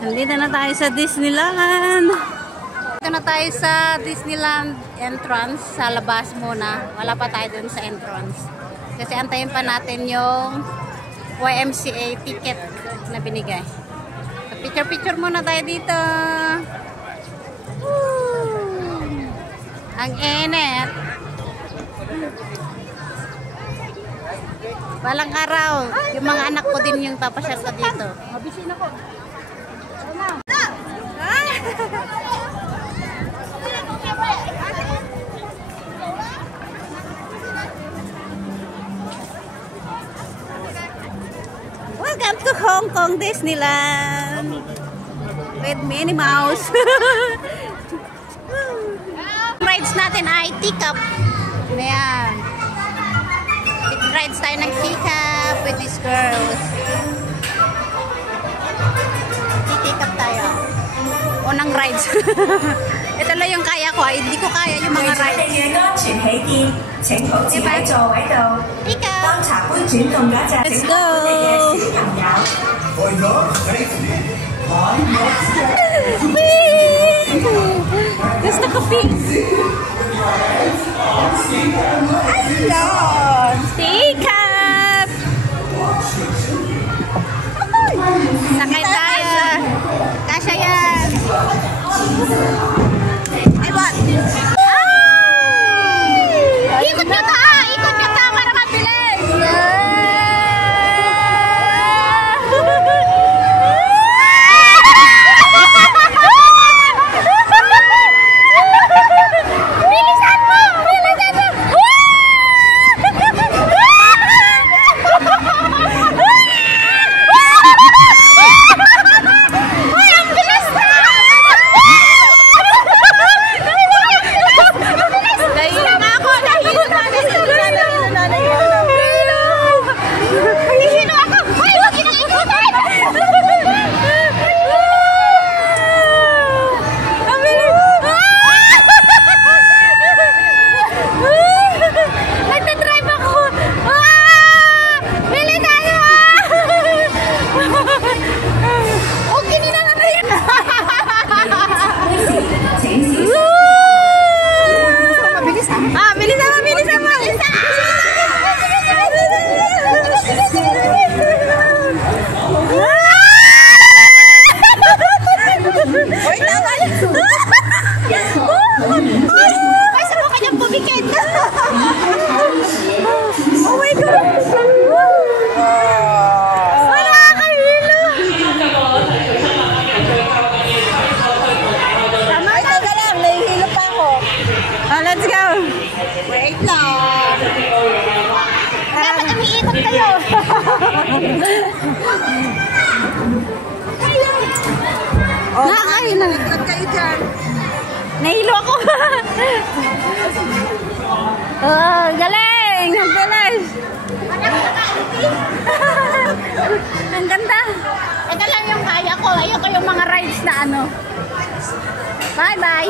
Nandito na tayo sa Disneyland. Dito na tayo sa Disneyland entrance. Sa labas muna. Wala pa tayo dun sa entrance. Kasi antayin pa natin yung YMCA ticket na binigay. So, picture-picture muna tayo dito. Woo! Ang init. Walang araw. Yung mga anak ko din yung papasyal ka dito. Mabisin ako. Welcome to Hong Kong Disneyland with Minnie Mouse. Rides natin ay teacup. Ayan. Rides tayo ng teacup with these girls. Teacup tayo. Unang rides. Ito lang yung kaya ko. Hindi ko kaya yung mga rides. Diba? Teacup. Let's go! Gusto ko pink. Ayun! Teacup! Sakay tayo. Kasya yan. Ay, what? Ay! Ikot nyo ta! Ikot nyo ta para mabilis! Oh my God! Wala kahilo! Tama na ka lang, nahihilo pa ako. Oh, let's go! Wait lang! Dapat umiikot kayo! Nakakahilo! Ikot kayo dyan! Nahilo ako! Oh, galing! Ang galing! Ang ganda! Ito lang yung kaya ko. Ayoko yung mga rides na ano. Bye-bye!